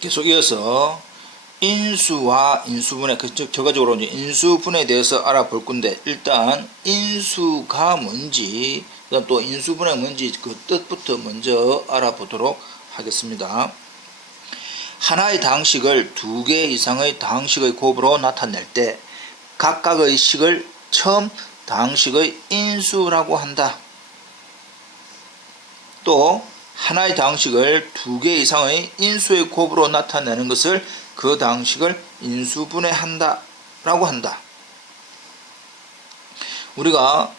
계속 이어서 인수와 인수분해, 즉 결과적으로 이제 인수분해에 대해서 알아볼 건데, 일단 인수가 뭔지, 그다음 또 인수분해가 뭔지 그 뜻부터 먼저 알아보도록 하겠습니다. 하나의 다항식을 두 개 이상의 다항식의 곱으로 나타낼 때 각각의 식을 처음 다항식의 인수라고 한다. 또 하나의 다항식을 두 개 이상의 인수의 곱으로 나타내는 것을 그 다항식을 인수분해한다 라고 한다. 우리가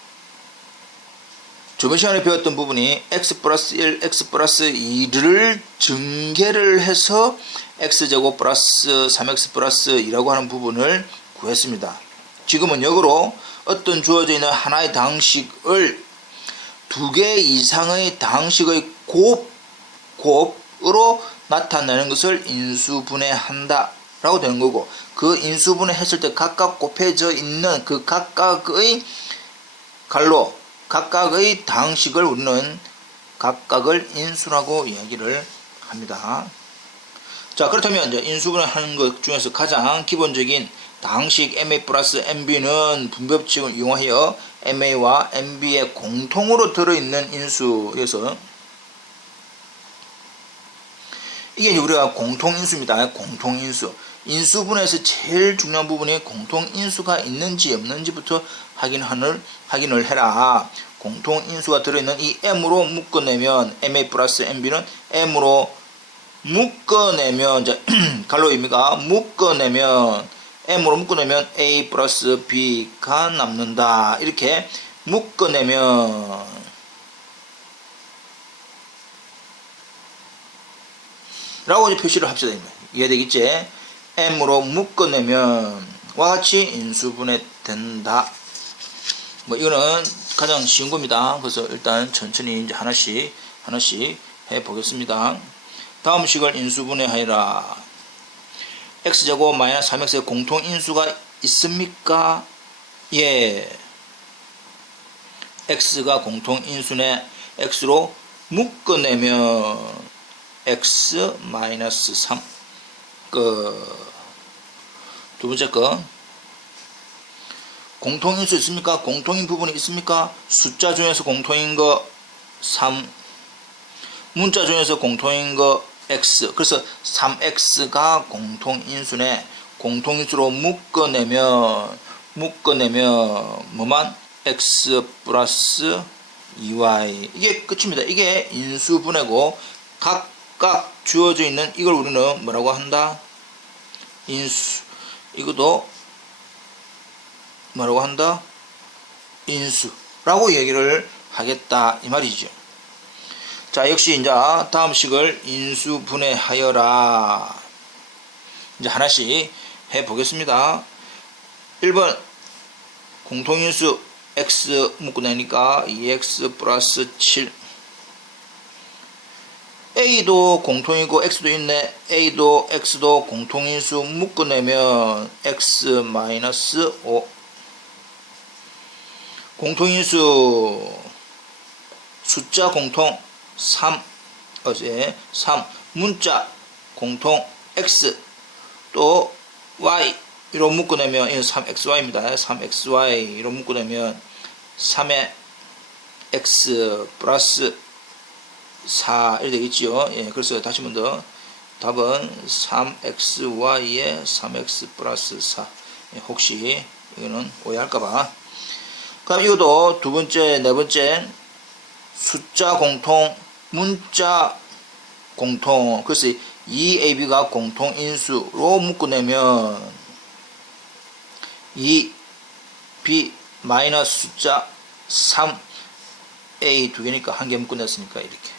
저번 시간에 배웠던 부분이 x 플러스 1, x 플러스 2를 증개를 해서 x제곱 플러스 3x 플러스 2라고 하는 부분을 구했습니다. 지금은 역으로 어떤 주어져 있는 하나의 다항식을 두 개 이상의 다항식의 곱으로 나타내는 것을 인수분해한다 라고 되는 거고, 그 인수분해 했을 때 각각 곱해져 있는 그 각각의 갈로 각각의 다항식을 우리는 각각을 인수라고 이야기를 합니다. 자, 그렇다면 이제 인수분해하는 것 중에서 가장 기본적인 다항식 MA 플러스 MB는 분배법칙을 이용하여 MA와 MB의 공통으로 들어있는 인수여서 이게 우리가 공통인수입니다. 공통인수. 인수분해에서 제일 중요한 부분이 공통인수가 있는지 없는지부터 확인을 해라. 공통인수가 들어있는 이 M으로 묶어내면 MA 플러스 MB는 M으로 묶어내면 갈로입니까? M으로 묶어내면 A 플러스 B가 남는다. 이렇게 묶어내면 라고 이제 표시를 합시다. 이해되겠지? M으로 묶어내면 와 같이 인수분해 된다. 뭐 이거는 가장 쉬운 겁니다. 그래서 일단 천천히 이제 하나씩 해 보겠습니다. 다음 식을 인수분해하여라. x제곱 마이너스 3x의 공통인수가 있습니까? 예. x가 공통인수네. x로 묶어내면 x 마이너스 3. 두 번째 거. 공통인수 있습니까? 공통인 부분이 있습니까? 숫자 중에서 공통인 거 3. 문자 중에서 공통인 거 x. 그래서 3x가 공통인수네. 공통인수로 묶어내면 뭐만? x 플러스 2y. 이게 끝입니다. 이게 인수분해고, 각각 주어져 있는 이걸 우리는 뭐라고 한다? 인수. 이것도 뭐라고 한다? 인수라고 얘기를 하겠다 이 말이죠. 자, 역시 이제 다음 식을 인수분해하여라. 이제 하나씩 해 보겠습니다. 1번 공통인수 x 묶어내니까 2x 플러스 7. a도 공통이고 x도 있네. a도 x도 공통인수 묶어내면 x 마이너스 5. 공통인수 숫자 공통 3. 어제 3. 문자 공통 x. 또 y로 묶어내면 이건 3xy입니다. 3xy로 묶어내면 3의 x 플러스 4 이렇게 되겠지요. 예, 그래서 다시 한 번 더 답은 3xy에 3x 플러스 4. 예, 혹시 이거는 오해할까봐. 그럼 이것도 두 번째, 네 번째 숫자 공통, 문자 공통. 그래서 2ab가 공통인수로 묶어내면 2b 마이너스 숫자 3a 두 개니까 한 개 묶어냈으니까 이렇게.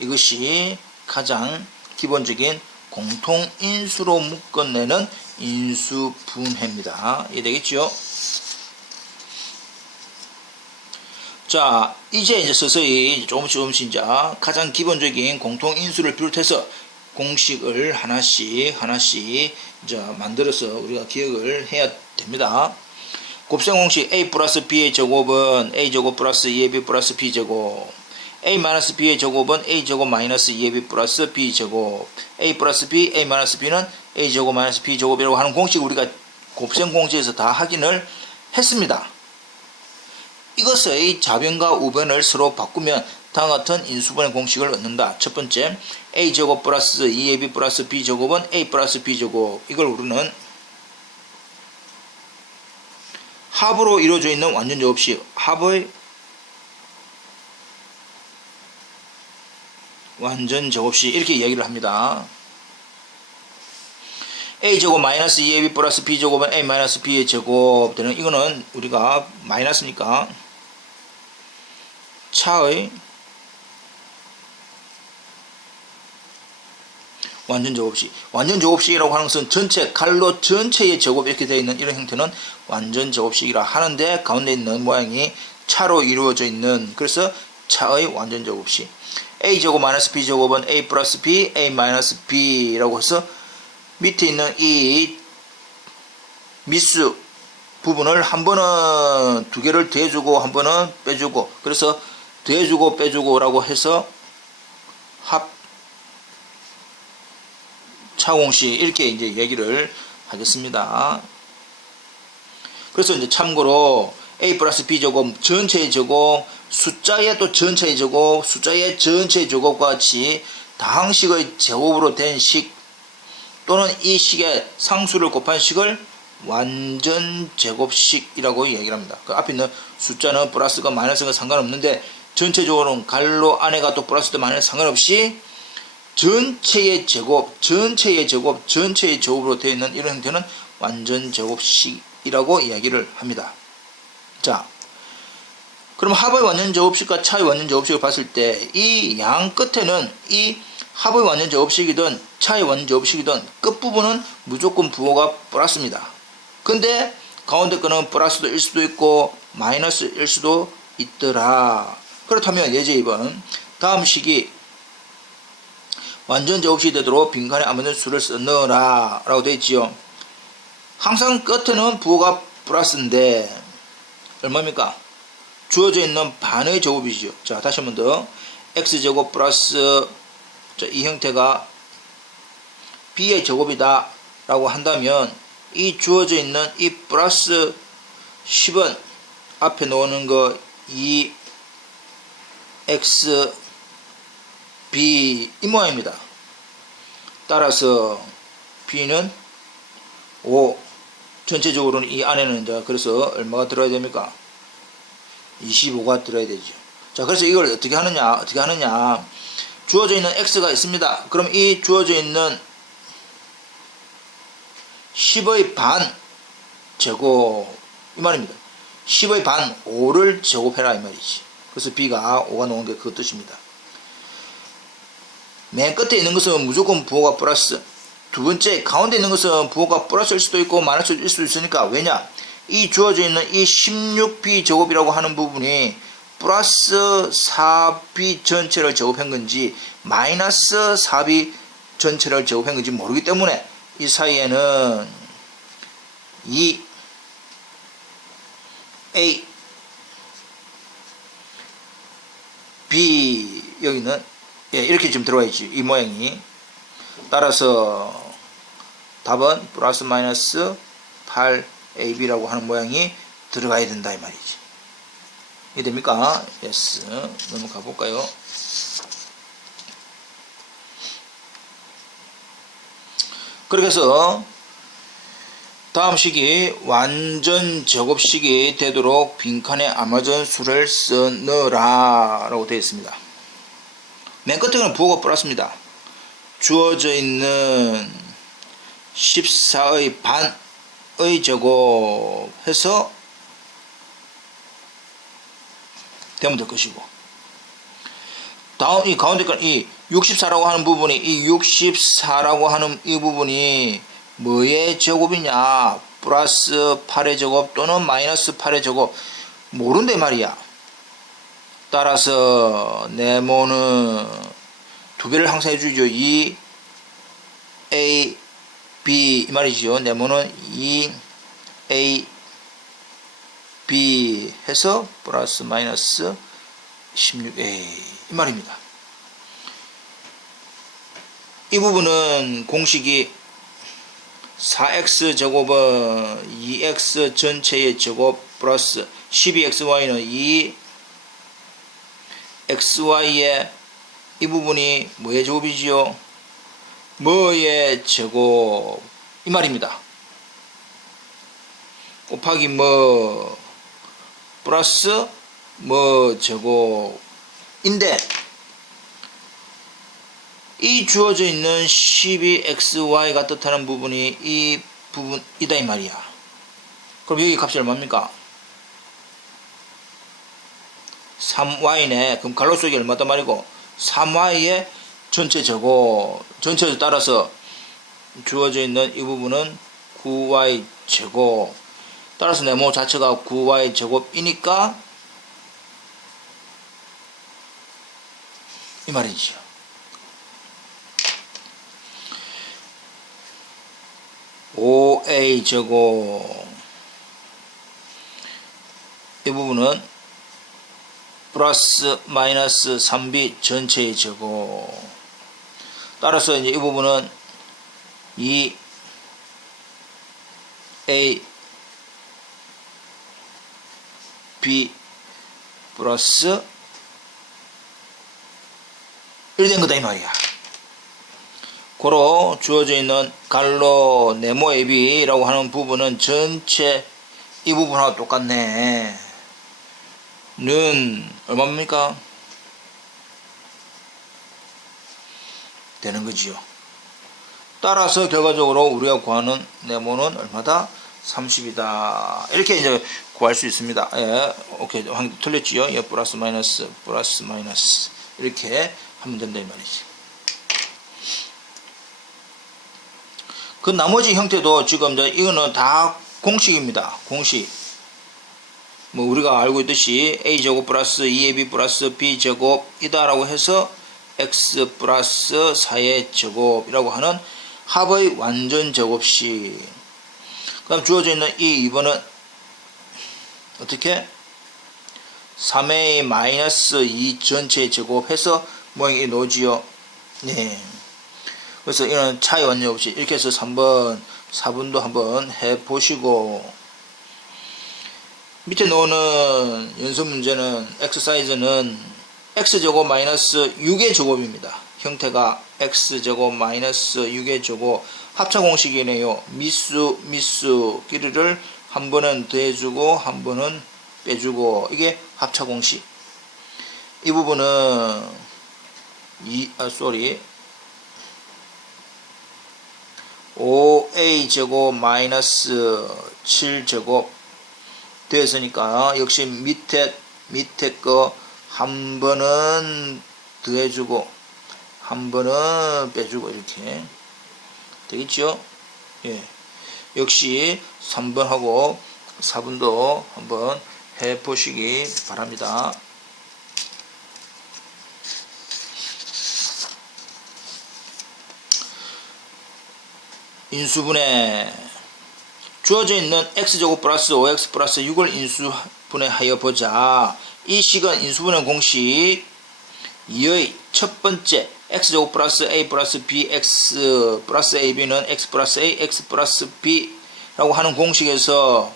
이것이 가장 기본적인 공통인수로 묶어내는 인수분해입니다. 이해되겠죠? 자, 이제 서서히 조금씩 이제 가장 기본적인 공통인수를 비롯해서 공식을 하나씩 이제 만들어서 우리가 기억을 해야 됩니다. 곱셈 공식 a 플러스 b의 제곱은 a 제곱 플러스 2ab 플러스 b 제곱. a 마이너스 b의 제곱은 a 제곱 마이너스 2ab 플러스 b 제곱, a 플러스 b, a 마이너스 b는 a 제곱 마이너스 b 제곱이라고 하는 공식 우리가 곱셈 공식에서 다 확인을 했습니다. 이것의 좌변과 우변을 서로 바꾸면 다음과 같은 인수분해 공식을 얻는다. 첫 번째, a 제곱 플러스 2ab 플러스 b 제곱은 a 플러스 b 제곱. 이걸 우리는 합으로 이루어져 있는 완전 제곱식, 합의 완전 제곱식 이렇게 이야기를 합니다. a 제곱 마이너스 2ab 플러스 b 제곱은 a 마이너스 b의 제곱 되는, 이거는 우리가 마이너스니까 차의 완전 제곱식. 완전 제곱식이라고 하는 것은 전체 갈로 전체의 제곱 이렇게 되어 있는 이런 형태는 완전 제곱식이라 하는데, 가운데 있는 모양이 차로 이루어져 있는, 그래서 차의 완전 제곱식. a 제곱 마이너스 b 제곱은 a 플러스 b, a 마이너스 b라고 해서 밑에 있는 이 미수 부분을 한 번은 두 개를 더해주고 한 번은 빼주고, 그래서 더해주고 빼주고라고 해서 합 차공식 이렇게 이제 얘기를 하겠습니다. 그래서 이제 참고로 a 플러스 b 제곱 전체의 제곱, 숫자의 또 전체의 제곱, 숫자의 전체의 제곱과 같이 다항식의 제곱으로 된 식 또는 이 식의 상수를 곱한 식을 완전 제곱식이라고 얘기를 합니다. 그 앞에 있는 숫자는 플러스가 마이너스가 상관없는데 전체적으로는 갈로 안에가 또 플러스도 마이너스 상관없이 전체의 제곱, 전체의 제곱, 전체의 제곱으로 되어 있는 이런 형태는 완전 제곱식이라고 이야기를 합니다. 자, 그럼 합의 완전 제곱식과 차의 완전 제곱식을 봤을 때 이 양 끝에는 이 합의 완전 제곱식이든 차의 완전 제곱식이든 끝부분은 무조건 부호가 플러스입니다. 근데 가운데 거는 플러스일 수도 있고 마이너스일 수도 있더라. 그렇다면 예제 2번, 다음 식이 완전 제곱식이 되도록 빈칸에 아무튼 수를 넣어라 라고 되어 있지요. 항상 끝에는 부호가 플러스인데 얼마입니까? 주어져 있는 반의 제곱이죠. 자, 다시 한 번 더. x제곱 플러스, 자, 이 형태가 b의 제곱이다 라고 한다면 이 주어져 있는 이 플러스 10은 앞에 놓는 거 2x b 이 모양입니다. 따라서 b는 5, 전체적으로는 이 안에는 이제 그래서 얼마가 들어야 됩니까? 25가 들어야 되죠. 자, 그래서 이걸 어떻게 하느냐? 주어져 있는 x가 있습니다. 그럼 이 주어져 있는 10의 반 제곱 이 말입니다. 10의 반 5를 제곱해라 이 말이지. 그래서 b가 5가 나온 게 그 뜻입니다. 맨 끝에 있는 것은 무조건 부호가 플러스, 두 번째 가운데 있는 것은 부호가 플러스일 수도 있고 마이너스일 수도 있으니까, 왜냐? 이 주어져 있는 이 16b 제곱이라고 하는 부분이 플러스 4b 전체를 제곱한 건지 마이너스 4b 전체를 제곱한 건지 모르기 때문에 이 사이에는 이 a b 여기는 이렇게 좀 들어와 있지, 이 모양이. 따라서 답은 플러스 마이너스 8ab라고 하는 모양이 들어가야 된다 이 말이지. 이해됩니까? 예스. 넘어가 볼까요? 그렇게 해서 다음 식이 완전 제곱식이 되도록 빈칸에 아마존 수를 써 넣어라 라고 되어 있습니다. 맨 끝에는 부호가 플러스입니다. 주어져 있는 14의 반의 제곱 해서 되면 될 것이고, 다음 이 가운데 건 이 64라고 하는 부분이, 이 64라고 하는 이 부분이 뭐의 제곱이냐? 플러스 8의 제곱 또는 마이너스 8의 제곱 모른대 말이야. 따라서 네모는 두 배를 항상 해주죠. 2 a b 이 말이죠. 네모는 2 a b 해서 플러스 마이너스 16a 이 말입니다. 이 부분은 공식이 4x제곱은 2x 전체의 제곱 플러스 12xy는 2xy의 이 부분이 뭐의 제곱이지요? 뭐의 제곱 이 말입니다. 곱하기 뭐 플러스 뭐 제곱인데 이 주어져 있는 12xy가 뜻하는 부분이 이 부분이다 이 말이야. 그럼 여기 값이 얼마입니까? 3y네. 그럼 갈로 속이 얼마다 말이고 3y의 전체 제곱, 전체에 따라서 주어져 있는 이 부분은 9y 제곱. 따라서 네모 자체가 9y 제곱이니까 이 말이죠. (5a) 제곱 이 부분은 플러스 마이너스 3b 전체의 제곱. 따라서 이제 이 부분은 2a b 플러스 1 된 거다 이 말이야. 고로 주어져 있는 갈로 네모 AB라고 하는 부분은 전체 이 부분하고 똑같네. 는 얼마입니까? 되는 거지요. 따라서 결과적으로 우리가 구하는 네모는 얼마다? 30이다. 이렇게 이제 구할 수 있습니다. 예, 오케이. 틀렸지요? 예, 플러스 마이너스 이렇게 하면 된다 이 말이지. 그 나머지 형태도 지금 이제 이거는 다 공식입니다. 공식. 뭐 우리가 알고 있듯이 a제곱 플러스 2ab 플러스 b제곱이다 라고 해서 x 플러스 4의 제곱이라고 하는 합의 완전 제곱식. 그 다음 주어져 있는 이 2번은 어떻게? 3a 마이너스 2 전체의 제곱해서 모양이 나오지요. 네. 그래서 이런 차이 완전 없이 이렇게 해서 3번, 4번도 한번 해보시고, 밑에 나오는 연습 문제는 엑서사이즈는 x제곱 마이너스 6의 제곱입니다. 형태가 x제곱 마이너스 6의 제곱 합차 공식이네요. 미수 끼리를 한 번은 더해주고 한 번은 빼주고 이게 합차 공식. 이 부분은 5a 제곱 마이너스 7제곱 되었으니까 역시 밑에 거 한 번은 더해주고 한 번은 빼주고 이렇게 되겠죠? 예. 역시 3번하고 4번도 한번 해보시기 바랍니다. 인수분해 주어져 있는 x제곱 플러스 5x 플러스 6을 인수분해하여 보자. 이 식은 인수분해 공식 2의 첫 번째 x제곱 플러스 a 플러스 bx 플러스 ab는 x 플러스 a x 플러스 b 라고 하는 공식에서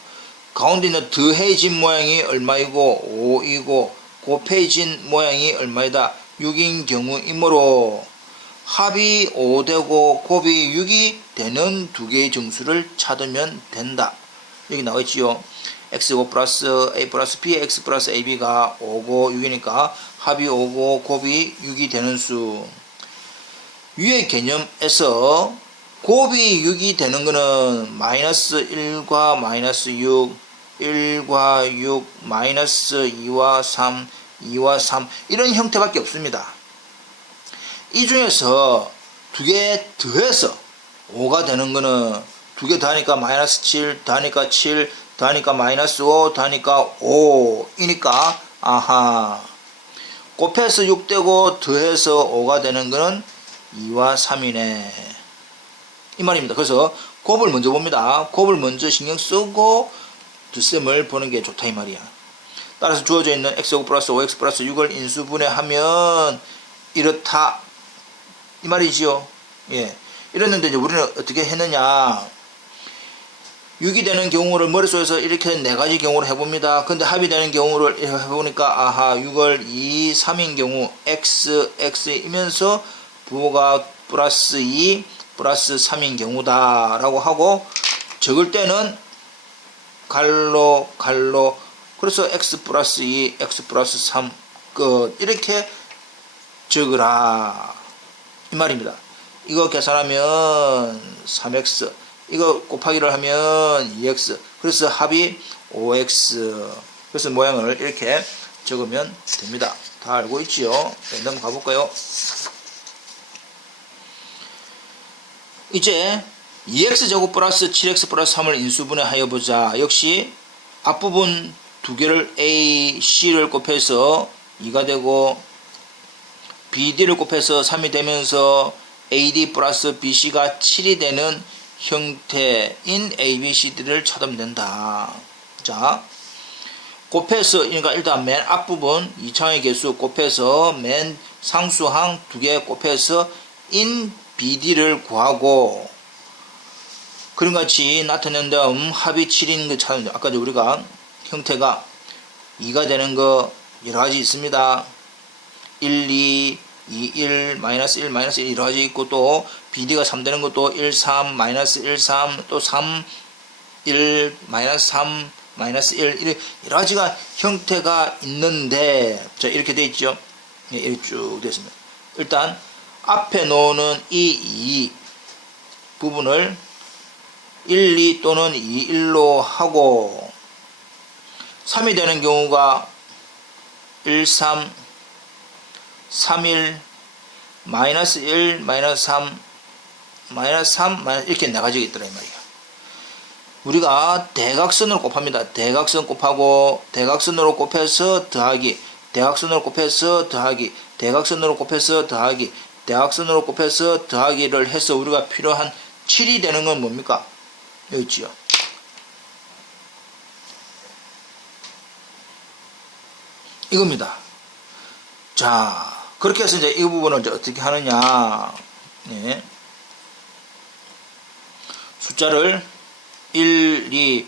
가운데 있는 더해진 모양이 얼마이고 5이고 곱해진 모양이 얼마이다 6인 경우이므로 합이 5되고 곱이 6이 되는 두 개의 정수를 찾으면 된다. 여기 나와있지요. x제곱 플러스 a 플러스 b x 플러스 ab가 5고 6이니까 합이 5고 곱이 6이 되는 수. 위의 개념에서 곱이 6이 되는 거는 마이너스 1과 마이너스 6, 1과 6, 마이너스 2와 3, 2와 3 이런 형태밖에 없습니다. 이 중에서 두 개 더해서 5가 되는 거는 두 개 더하니까 마이너스 7, 더하니까 7, 더하니까 마이너스 5, 더하니까 5이니까 아하 곱해서 6 되고 더해서 5가 되는 거는 2와 3이네 이 말입니다. 그래서 곱을 먼저 봅니다. 곱을 먼저 신경 쓰고 뒷셈을 보는 게 좋다 이 말이야. 따라서 주어져 있는 x제곱 플러스 5x 플러스 6을 인수분해하면 이렇다 이 말이지요. 예. 이랬는데 이제 우리는 어떻게 했느냐, 6이 되는 경우를 머릿속에서 이렇게 4가지 경우를 해봅니다. 근데 합이 되는 경우를 해보니까 아하 6을 2, 3인 경우 x이면서 부호가 플러스 2 플러스 3인 경우다 라고 하고, 적을 때는 갈로 그래서 x 플러스 2 x 플러스 3 끝 이렇게 적으라 이 말입니다. 이거 계산하면 3x, 이거 곱하기를 하면 2x, 그래서 합이 5x. 그래서 모양을 이렇게 적으면 됩니다. 다 알고 있지요? 네, 넘어가 볼까요? 이제 2x제곱 플러스 7x 플러스 3을 인수분해하여 보자. 역시 앞부분 두 개를 a, c를 곱해서 2가 되고 bd를 곱해서 3이 되면서 ad 플러스 bc가 7이 되는 형태인 abcd를 찾으면 된다. 자, 곱해서, 그러니까 일단 맨 앞부분 2창의 개수 곱해서 맨 상수항 두 개 곱해서 인 bd를 구하고, 그런 같이 나타낸 다음 합이 7인 거 찾으면 돼요. 아까 우리가 형태가 2가 되는 거 여러 가지 있습니다. 1, 2, 2, 1, 마이너스 1, 마이너스 1 여러 가지 있고, 또 BD가 3 되는 것도 1, 3, 마이너스 1, 3, 또 3, 1, 마이너스 3, 마이너스 1, 여러 가지가 형태가 있는데, 자, 이렇게 되어 있죠. 네, 이렇게 쭉 되어 있습니다. 일단, 앞에 놓는 이 부분을 1, 2 또는 2, 1로 하고, 3이 되는 경우가 1, 3, 3, 1, 마이너스 1, 마이너스 3, 마이너스 3, 마이너스 이렇게 4가지가 있더라 이 말이야. 우리가 대각선으로 곱합니다. 대각선 곱하고, 대각선으로 곱해서 더하기, 대각선으로 곱해서 더하기, 대각선으로 곱해서 더하기, 대각선으로 곱해서 더하기를 해서 우리가 필요한 7이 되는 건 뭡니까? 여기 있지요. 이겁니다. 자, 그렇게 해서 이제 이 부분을 이제 어떻게 하느냐. 네. 숫자를 1, 2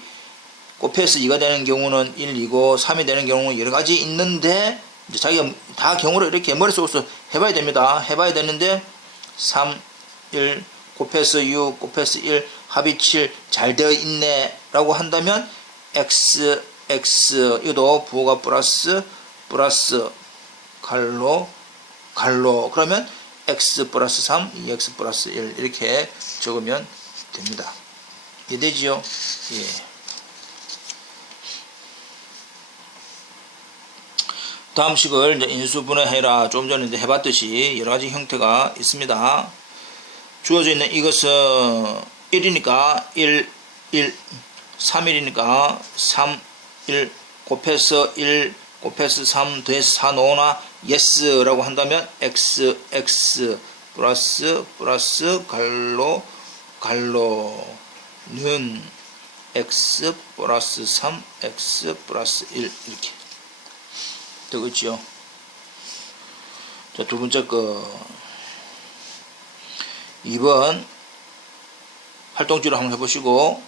곱해서 2가 되는 경우는 1, 2고 3이 되는 경우는 여러 가지 있는데, 이제 자기가 다 경우를 이렇게 머릿속에서 해봐야 됩니다. 해봐야 되는데, 3, 1 곱해서 6 곱해서 1 합이 7 잘 되어 있네 라고 한다면 x 이것도 부호가 플러스 갈로 그러면 x 플러스 3 2x 플러스 1 이렇게 적으면 됩니다. 이해되지요? 예. 다음 식을 이제 인수분해해라. 좀 전에 이제 해봤듯이 여러 가지 형태가 있습니다. 주어져 있는 이것은 1이니까 1, 3일이니까 3, 1 곱해서 1 곱해서 3 더해서 4 넣으나 yes 라고 한다면 x 플러스 갈로는 x 플러스 3 x 플러스 1 이렇게 되겠죠. 자, 두 번째 거 2번 활동지로 한번 해보시고,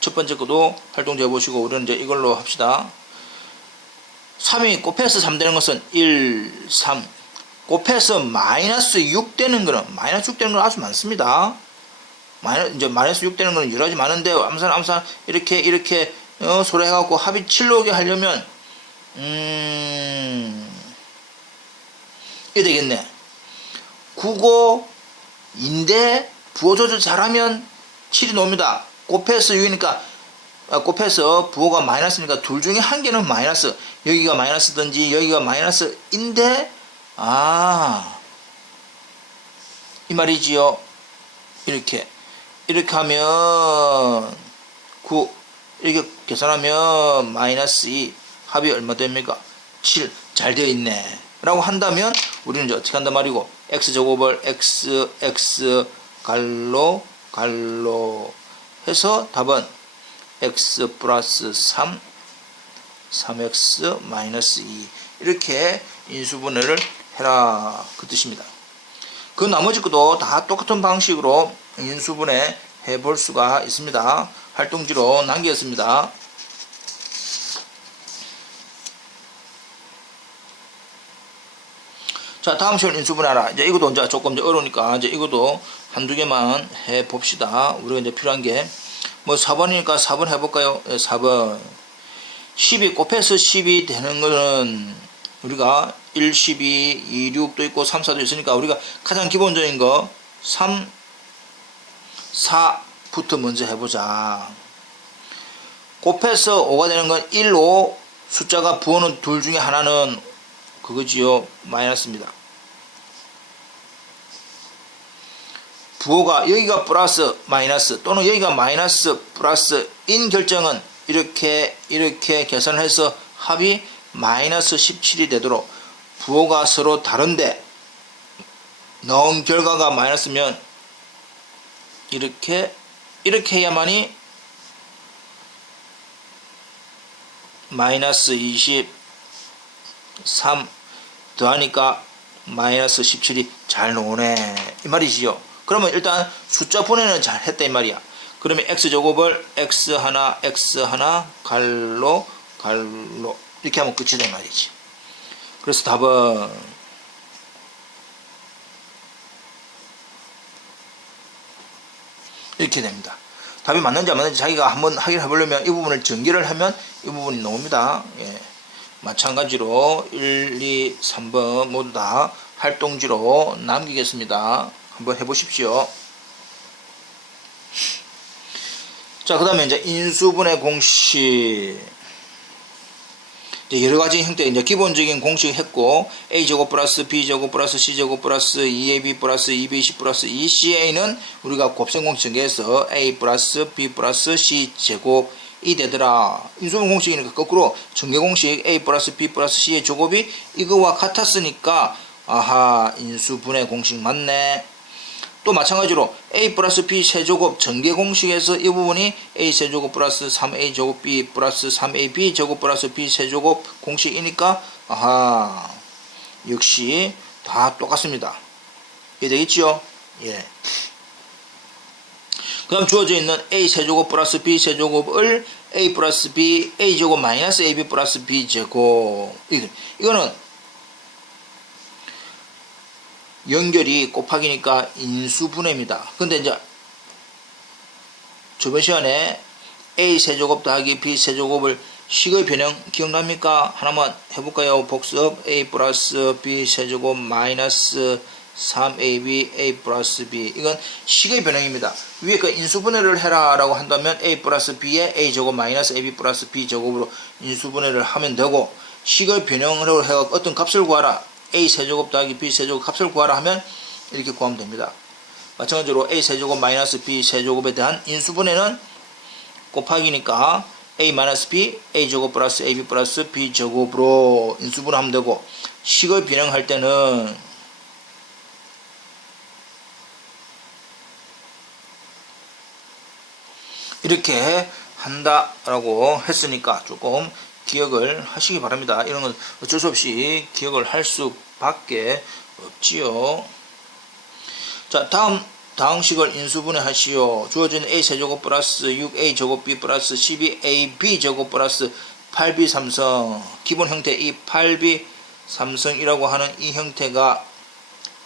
첫 번째 것도 활동지 해보시고, 우리는 이제 이걸로 합시다. 3이 곱해서 3 되는 것은 1, 3 곱해서 마이너스 6 되는 거는 아주 많습니다. 마이너스 6 되는 거는 여러 가지 많은데, 암산 이렇게 소리 해갖고 합이 7로 오게 하려면 이게 되겠네. 9고인데 부호 조절 잘하면 7이 나옵니다. 곱해서 6이니까 곱해서 부호가 마이너스니까 둘 중에 한 개는 마이너스, 여기가 마이너스든지 여기가 마이너스인데 이 말이지요. 이렇게 하면 9 이렇게 계산하면 마이너스 2 합이 얼마 됩니까? 7 잘 되어 있네 라고 한다면 우리는 이제 어떻게 한단 말이고, x제곱을 x 갈로 해서 답은 x 플러스 3 3x 마이너스 2 이렇게 인수분해를 해라 그 뜻입니다. 그 나머지 것도 다 똑같은 방식으로 인수분해 해볼 수가 있습니다. 활동지로 남겼습니다. 자, 다음 시간 인수분해하라. 이제 이것도 이제 조금 어려우니까 이제 이것도 한두 개만 해 봅시다. 우리가 이제 필요한 게 뭐 4번이니까 4번 해볼까요? 4번. 10이 곱해서 10이 되는 거는 우리가 1, 12, 2, 6도 있고 3, 4도 있으니까 우리가 가장 기본적인 거 3, 4부터 먼저 해보자. 곱해서 5가 되는 건 1, 5 숫자가 부호는 둘 중에 하나는 그거지요. 마이너스입니다. 부호가 여기가 플러스 마이너스 또는 여기가 마이너스 플러스 인 결정은 이렇게 계산해서 합이 마이너스 17이 되도록 부호가 서로 다른데 넣은 결과가 마이너스면 이렇게 해야만이 마이너스 23 더하니까 마이너스 17이 잘 나오네 이 말이지요. 그러면 일단 숫자 분해는 잘 했다 이 말이야. 그러면 x제곱을 x 하나 갈로 이렇게 하면 끝이다 이 말이지. 그래서 답은 이렇게 됩니다. 답이 맞는지 안 맞는지 자기가 한번 확인해 보려면 이 부분을 전개를 하면 이 부분이 나옵니다. 예. 마찬가지로 1, 2, 3번 모두 다 활동지로 남기겠습니다. 한번 해보십시오. 자, 그 다음에 이제 인수분해 공식. 이제 여러 가지 형태, 이제 기본적인 공식 했고, a제곱 플러스 b제곱 플러스 c제곱 플러스 2ab 플러스 2bc 플러스 2ca는 우리가 곱셈 공식 전개해서 a 플러스 b 플러스 c제곱이 되더라. 인수분해 공식이니까 거꾸로 전개 공식 a 플러스 b 플러스 c의 제곱이 이거와 같았으니까, 아하, 인수분해 공식 맞네. 또 마찬가지로 a 플러스 b 세제곱 전개 공식에서 이 부분이 a 세제곱 플러스 3a 제곱 b 플러스 3ab 제곱 플러스 b 세제곱 공식이니까 아하 역시 다 똑같습니다. 이해되겠죠? 예. 그 다음 주어져 있는 a 세제곱 플러스 b 세제곱을 a 플러스 b a 제곱 마이너스 ab 플러스 b 제곱 이거는 연결이 곱하기니까 인수분해입니다. 근데 이제 저번 시간에 a 세제곱 더하기 b 세제곱을 식의 변형 기억납니까? 하나만 해볼까요? 복습 a 플러스 b 세제곱 마이너스 3ab a 플러스 b 이건 식의 변형입니다. 위에 그 인수분해를 해라 라고 한다면 a 플러스 b에 a 제곱 마이너스 ab 플러스 b 제곱으로 인수분해를 하면 되고 식의 변형으로 해서 어떤 값을 구하라 a 세제곱 더하기 b 세제곱 값을 구하라 하면 이렇게 구하면 됩니다. 마찬가지로 a 세제곱 마이너스 b 세제곱에 대한 인수분해는 곱하기니까 a 마이너스 b a 제곱 플러스 ab 플러스 b 제곱으로 인수분해하면 되고 식의 변형할 때는 이렇게 한다라고 했으니까 조금 기억을 하시기 바랍니다. 이런 건 어쩔 수 없이 기억을 할 수밖에 없지요. 자, 다음 식을 인수분해 하시오. 주어진 a 세제곱 플러스 6a 제곱 b 플러스 12ab 제곱 플러스 8b 삼성 기본 형태 이 8b 삼성이라고 하는 이 형태가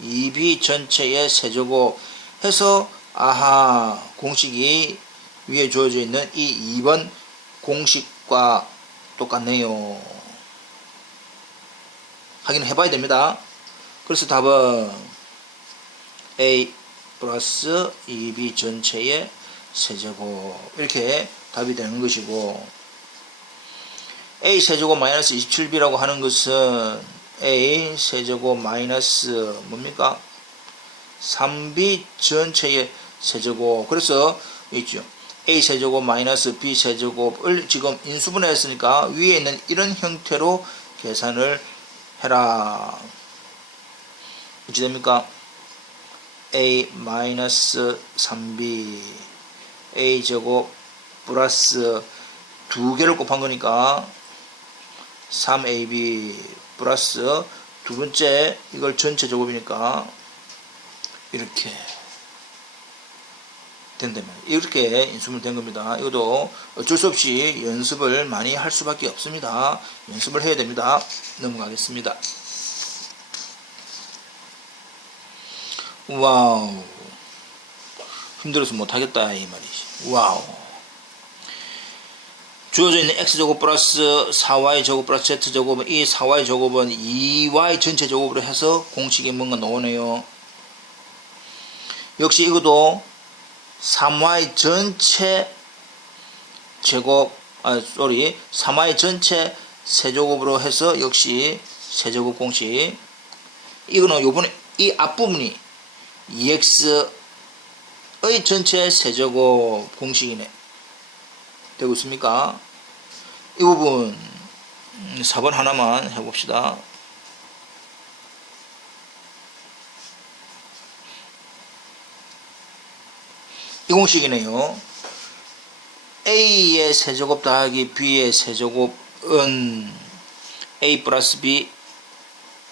2b 전체의 세제곱 해서 아하 공식이 위에 주어져 있는 이 2번 공식과 똑같네요. 확인해 봐야 됩니다. 그래서 답은 a 플러스 2b 전체의 세제곱 이렇게 답이 되는 것이고 a 세제곱 마이너스 27b라고 하는 것은 a 세제곱 마이너스 뭡니까? 3b 전체의 세제곱 그래서 있죠. a 세제곱 마이너스 b 세제곱을 지금 인수분해 했으니까 위에 있는 이런 형태로 계산을 해라. 어찌 됩니까? a 마이너스 3b a 제곱 플러스 두 개를 곱한 거니까 3ab 플러스 두 번째 이걸 전체 제곱이니까 이렇게 된다면 이렇게 인수분 된 겁니다. 이것도 어쩔 수 없이 연습을 많이 할 수밖에 없습니다. 연습을 해야 됩니다. 넘어가겠습니다. 와우, 힘들어서 못하겠다 이 말이지. 와우, 주어져 있는 x제곱 플러스 4y제곱 플러스 z제곱은 이 4y제곱은 2y 전체 제곱으로 해서 공식이 뭔가 나오네요. 역시 이것도 3y 전체 제곱 3y 전체 세제곱으로 해서 역시 세제곱 공식. 이거는 요번에 이 앞부분이 2x의 전체 세제곱 공식이네. 되고 있습니까? 이 부분 4번 하나만 해봅시다. 이 공식이네요. a의 세제곱 더하기 b의 세제곱은 a 플러스 b,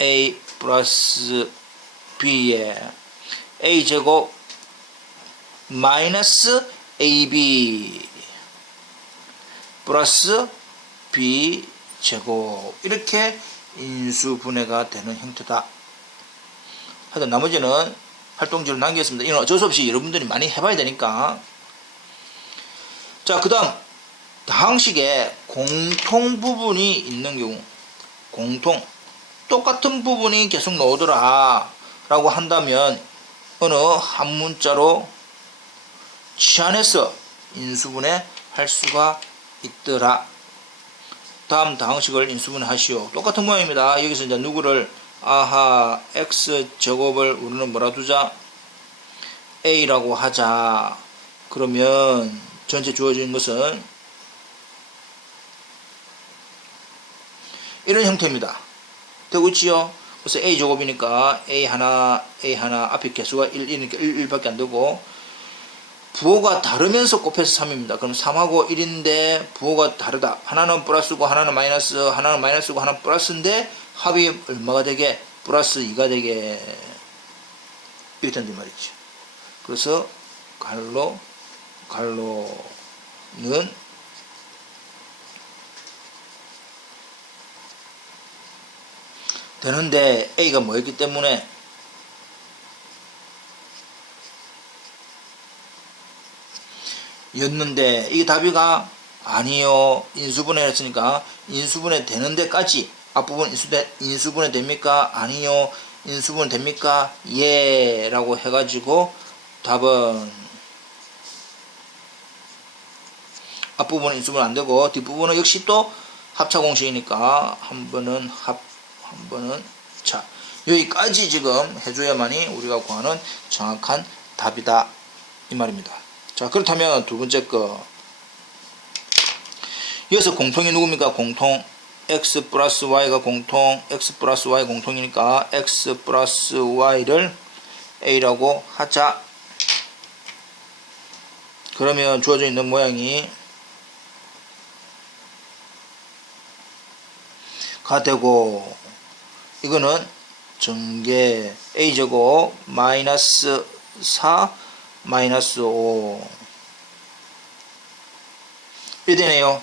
a 플러스 b의 a제곱 마이너스 ab 플러스 b제곱, 이렇게 인수분해가 되는 형태다. 하여튼 나머지는 활동지로 남겼습니다. 이건 어쩔 수 없이 여러분들이 많이 해봐야 되니까. 자, 그 다음 다항식에 공통 부분이 있는 경우, 똑같은 부분이 계속 나오더라 라고 한다면 어느 한 문자로 치환해서 인수분해 할 수가 있더라. 다음 다항식을 인수분해 하시오. 똑같은 모양입니다. 여기서 이제 누구를 x제곱을 우리는 뭐라 두자? a라고 하자. 그러면 전체 주어진 것은 이런 형태입니다. 되고 있지요? 그래서 a제곱이니까 a 하나 앞에 개수가 1이니까 1밖에 안 되고, 부호가 다르면서 곱해서 3입니다. 그럼 3하고 1인데 부호가 다르다. 하나는 플러스고 하나는 마이너스, 하나는 마이너스고 하나는 플러스인데 합이 얼마가 되게? 플러스 2가 되게. 이렇게 된단 말이죠. 그래서 갈로는 되는데 a가 뭐였기 때문에 였는데 이게 답이가 아니요. 인수분해 했으니까 인수분해 되는 데까지 앞부분 인수분해 됩니까? 아니요. 인수분해 됩니까? 예 라고 해가지고 답은 앞부분은 인수분해 안되고 뒷부분은 역시 또 합차 공식이니까 한 번은 합, 한 번은 차. 여기까지 지금 해줘야만이 우리가 구하는 정확한 답이다 이 말입니다. 자, 그렇다면 두 번째 거, 여기서 공통이 누굽니까? 공통 x 플러스 y가 공통, x 플러스 y 공통이니까 x 플러스 y를 a라고 하자. 그러면 주어져 있는 모양이 가 되고, 이거는 전개 a제곱 마이너스 4 마이너스 5 이렇게 되네요.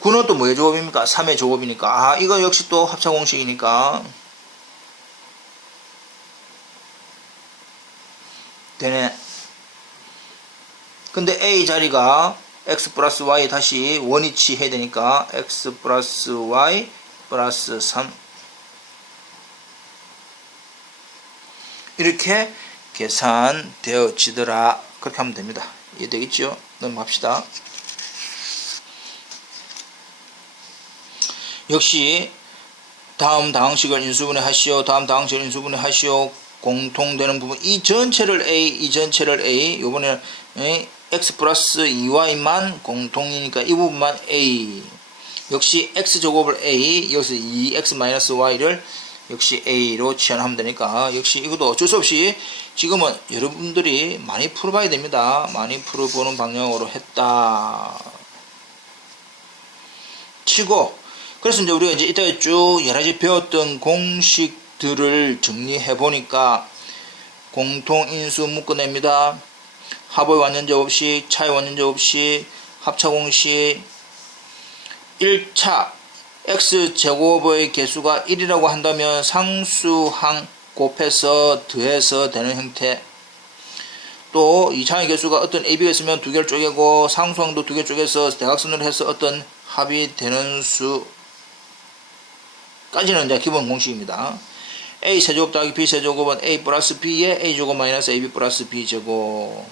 9는 또 뭐의 조곱입니까? 3의 조곱이니까 이거 역시 또 합차 공식이니까 되네. 근데 a 자리가 x 플러스 y 다시 원위치 해야 되니까 x 플러스 y 플러스 3 이렇게 계산되어지더라. 그렇게 하면 됩니다. 이해되겠죠? 넘어갑시다. 역시 다음 다항식을 인수분해 하시오. 다음 다항식을 인수분해 하시오. 공통되는 부분 이 전체를 a, 이 전체를 a. 요번에는 x 플러스 2y만 공통이니까 이 부분만 a. 역시 x제곱을 a, 여기서 2x 마이너스 y를 역시 a로 치환하면 되니까 역시 이것도 어쩔 수 없이 지금은 여러분들이 많이 풀어봐야 됩니다. 많이 풀어보는 방향으로 했다 치고, 그 그래서 이제 우리가 이제 이따가 쭉 여러 가지 배웠던 공식들을 정리해 보니까 공통인수 묶어냅니다. 합의 완전제곱식, 차의 완전제곱식, 합차공식. 1차 x제곱의 개수가 1이라고 한다면 상수항 곱해서 더해서 되는 형태. 또 2차의 개수가 어떤 AB가 있으면 두 개를 쪼개고 상수항도 두 개 쪼개서 대각선으로 해서 어떤 합이 되는 수까지는 이제 기본 공식입니다. A 세제곱 더하기 B 세제곱은 A 플러스 B에 A 제곱 마이너스 AB 플러스 B 제곱.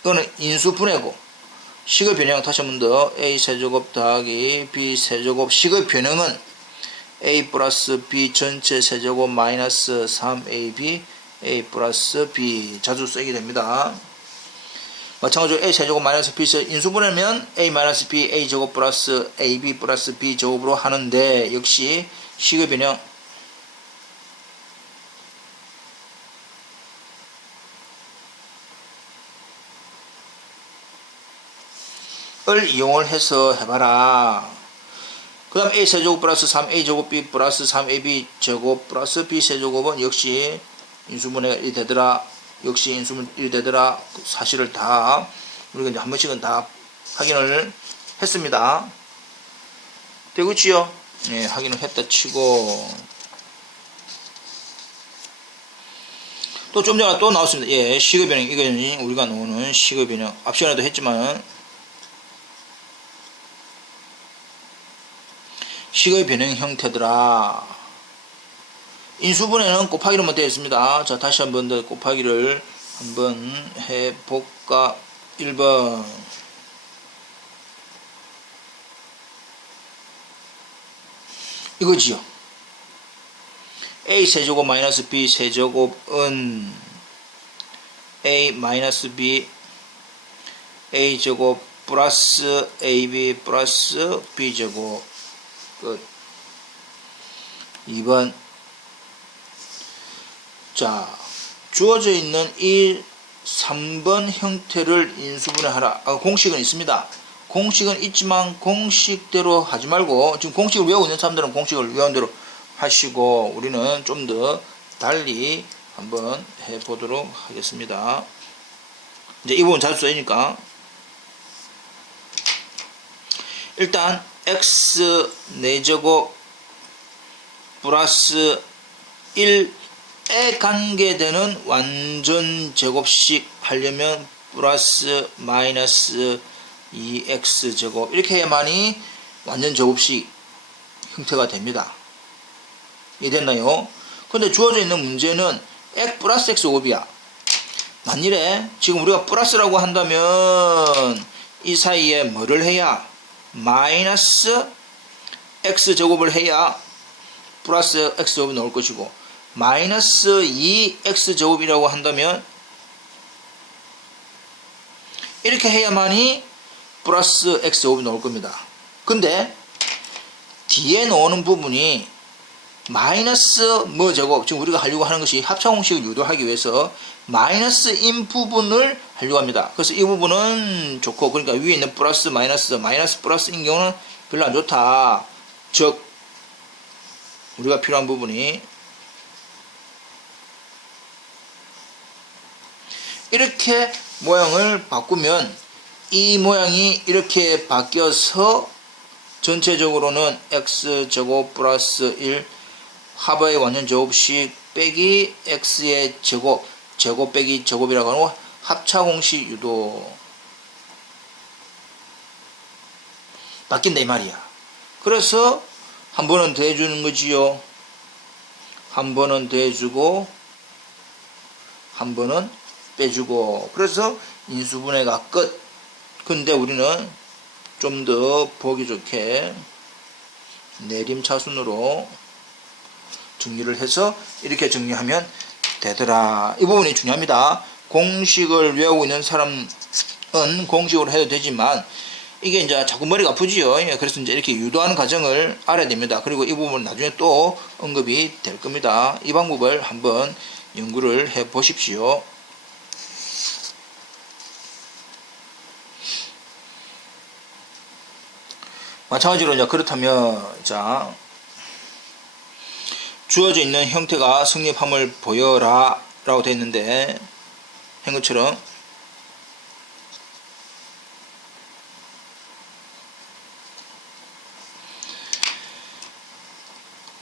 이거는 인수분해고, 식의 변형 다시 한 번 더. A 세제곱 더하기 B 세제곱, 식의 변형은 A 플러스 B 전체 세제곱 마이너스 3AB A 플러스 B 자주 쓰게 됩니다. 마찬가지로 A 세제곱 마이너스 B 인수분해면 A 마이너스 B A 제곱 플러스 AB 플러스 B 제곱으로 하는데, 역시 식의 변형 을 이용을 해서 해봐라. 그 다음 A 세제곱 플러스 3A 제곱 B 플러스 3AB 제곱 플러스 B 세제곱은 역시 인수분해가 1이 되더라. 역시 인수분해 1이 되더라. 사실을 다 우리가 이제 한 번씩은 다 확인을 했습니다. 되겠지요? 예, 확인을 했다 치고. 또 좀 전에 또 나왔습니다. 예, 식의 변형. 이거는 우리가 나오는 식의 변형. 앞 시간에도 했지만, 식의 변형 형태더라. 인수분해는 곱하기로만 되어 있습니다. 자, 다시 한번 더 곱하기를 한번 해볼까. 1번. 이거지요. A 세제곱 마이너스 B 세제곱은 A 마이너스 B A 제곱 플러스 AB 플러스 B 제곱. 끝. 2번. 자, 주어져 있는 이 3번 형태를 인수분해하라. 공식은 있습니다. 공식은 있지만 공식대로 하지 말고, 지금 공식을 외우고 있는 사람들은 공식을 외운 대로 하시고, 우리는 좀 더 달리 한번 해보도록 하겠습니다. 이제 이 부분 자주 쓰이니까. 일단 x 4제곱 플러스 1에 관계되는 완전 제곱식 하려면 플러스 마이너스 2x 제곱 이렇게 해야만이 완전 제곱식 형태가 됩니다. 이해됐나요? 근데 주어져 있는 문제는 x 플러스 x 제곱이야. 만일에 지금 우리가 플러스라고 한다면 이 사이에 뭐를 해야, 마이너스 x 제곱을 해야 플러스 x 제곱이 나올 것이고, 마이너스 2x 제곱이라고 한다면 이렇게 해야만이 플러스 x 제곱이 나올 겁니다. 근데 뒤에 나오는 부분이 마이너스 뭐 제곱, 지금 우리가 하려고 하는 것이 합차공식을 유도하기 위해서 마이너스인 부분을 하려고 합니다. 그래서 이 부분은 좋고, 그러니까 위에 있는 플러스 마이너스 플러스인 경우는 별로 안 좋다. 즉 우리가 필요한 부분이 이렇게 모양을 바꾸면 이 모양이 이렇게 바뀌어서 전체적으로는 x제곱 플러스 1 합의 완전 제곱식 빼기 x의 제곱, 제곱 빼기 제곱이라고 하는 합차공식 유도 바뀐다 이 말이야. 그래서 한 번은 더해주는 거지요. 한 번은 더해주고 한 번은 빼주고. 그래서 인수분해가 끝. 근데 우리는 좀 더 보기 좋게 내림차순으로 정리를 해서 이렇게 정리하면 되더라. 이 부분이 중요합니다. 공식을 외우고 있는 사람은 공식으로 해도 되지만 이게 이제 자꾸 머리가 아프지요. 그래서 이제 이렇게 유도하는 과정을 알아야 됩니다. 그리고 이 부분은 나중에 또 언급이 될 겁니다. 이 방법을 한번 연구를 해 보십시오. 마찬가지로 이제 그렇다면 자 주어져 있는 형태가 성립함을 보여라 라고 되어 있는데 한 것처럼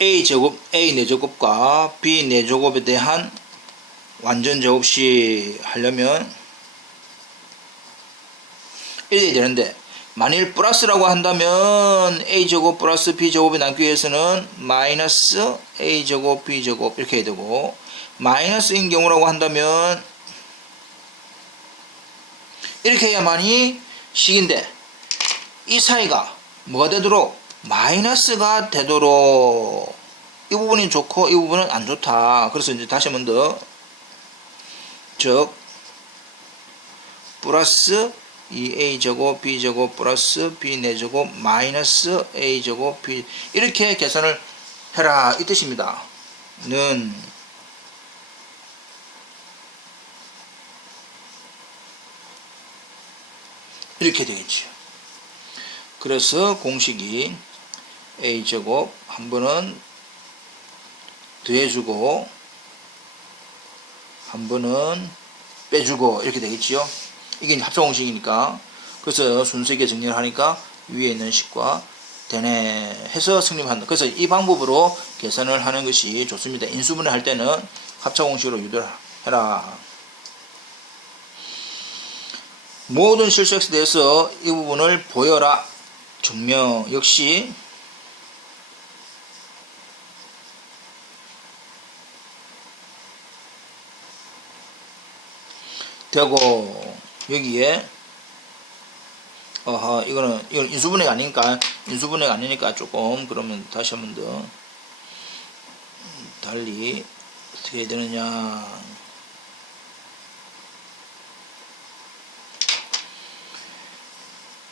a제곱 a 4제곱과 b 4제곱에 대한 완전 제곱식 하려면 이래야 되는데 만일 플러스라고 한다면 a제곱 플러스 b제곱이 남기 위해서는 마이너스 a제곱 b제곱 이렇게 해야 되고 마이너스인 경우라고 한다면 이렇게 해야만이 식인데 이 사이가 뭐가 되도록 마이너스가 되도록 이 부분이 좋고 이 부분은 안 좋다. 그래서 이제 다시 한번 더 즉 플러스 2a제곱 b제곱 플러스 b 4제곱 마이너스 a제곱 b 이렇게 계산을 해라 이 뜻입니다. 는 이렇게 되겠죠. 그래서 공식이 a제곱 한 번은 더해주고 한 번은 빼주고 이렇게 되겠지요. 이게 합성 공식이니까. 그래서 순수하게 정리를 하니까 위에 있는 식과 대뇌해서 성립한다. 그래서 이 방법으로 계산을 하는 것이 좋습니다. 인수분해 할 때는 합성 공식으로 유도를 해라. 모든 실수 x에 대해서 이 부분을 보여라. 증명 역시 되고 여기에 이건 인수분해가 아니니까 조금 그러면 다시 한번 더 달리 어떻게 해야 되느냐.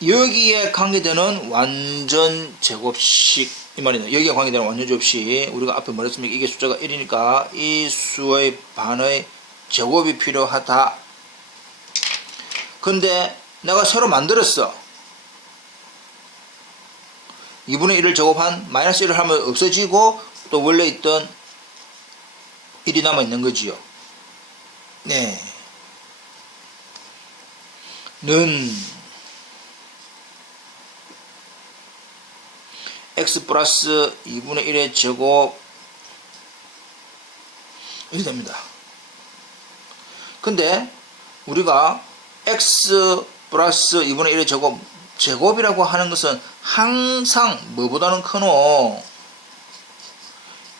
여기에 관계되는 완전 제곱식 이 말이네. 여기에 관계되는 완전 제곱식 우리가 앞에 말했습니까? 이게 숫자가 1이니까 이 수의 반의 제곱이 필요하다. 근데 내가 새로 만들었어. 2분의 1을 제곱한 마이너스 1을 하면 없어지고 또 원래 있던 1이 남아있는 거지요. 네. 는 x 플러스 2분의 1의 제곱 이렇게 됩니다. 근데 우리가 x 플러스 2분의 1의 제곱이라고 하는 것은 항상 뭐보다는 크노?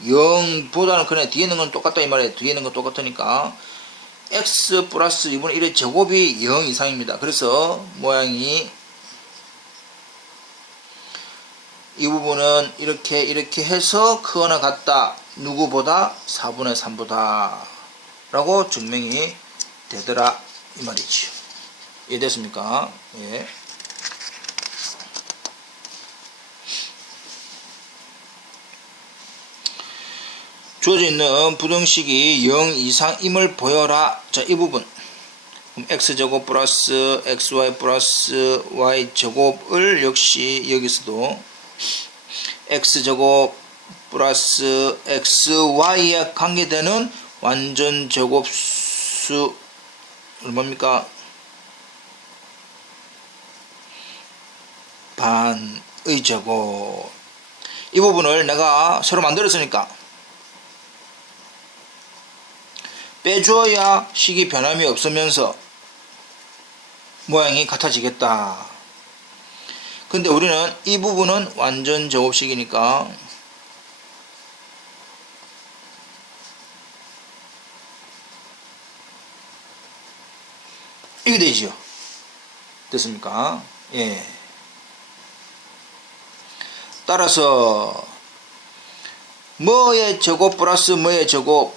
0보다는 크네. 뒤에 있는 건 똑같다 이 말이에요. 뒤에 있는 건 똑같으니까 x 플러스 2분의 1의 제곱이 0 이상입니다. 그래서 모양이 이 부분은 이렇게 해서 크거나 같다. 누구보다 4분의 3보다 라고 증명이 되더라 이 말이죠. 이해됐습니까? 예. 주어져 있는 부등식이 0 이상임을 보여라. 자, 이 부분 x제곱 플러스 xy 플러스 y제곱을 역시 여기서도 x제곱 플러스 xy에 관계되는 완전 제곱수 얼마입니까? 반의 제곱. 이 부분을 내가 새로 만들었으니까 빼줘야 식이 변함이 없으면서 모양이 같아지겠다. 근데 우리는 이 부분은 완전 제곱식이니까 이게 되지요. 됐습니까? 예. 따라서 뭐의 제곱 플러스 뭐의 제곱,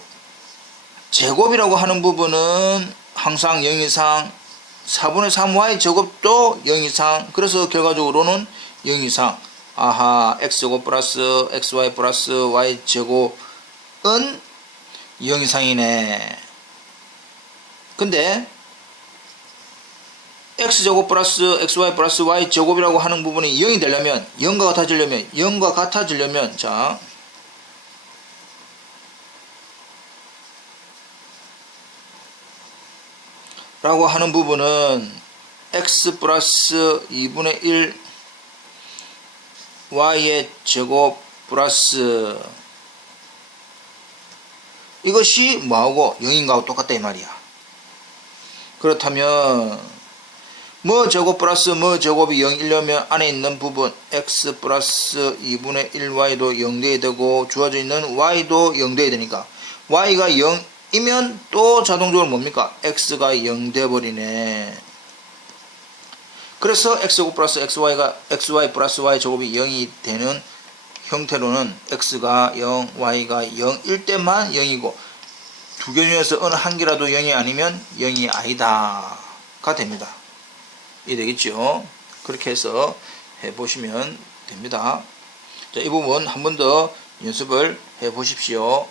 제곱이라고 하는 부분은 항상 0 이상, 4분의 3y 제곱도 0 이상, 그래서 결과적으로는 0 이상. 아하, x제곱 플러스 xy 플러스 y 제곱은 0 이상이네. 근데 x제곱 플러스 xy 플러스 y제곱이라고 하는 부분이 0이 되려면 0과 같아지려면 자 라고 하는 부분은 x 플러스 2분의 1 y의 제곱 플러스 이것이 뭐하고 0인가하고 똑같다 이 말이야. 그렇다면 뭐 제곱 플러스 뭐 제곱이 0이려면 안에 있는 부분 x 플러스 2분의 1y도 0 돼야 되고 주어져 있는 y도 0 돼야 되니까 y가 0이면 또 자동적으로 뭡니까? x가 0 돼버리네. 그래서 x제곱 플러스 xy 플러스 y제곱이 0이 되는 형태로는 x가 0, y가 0일 때만 0이고 두 개 중에서 어느 한 개라도 0이 아니면 0이 아니다 가 됩니다. 이해되겠죠? 그렇게 해서 해보시면 됩니다. 자, 이 부분 한 번 더 연습을 해보십시오.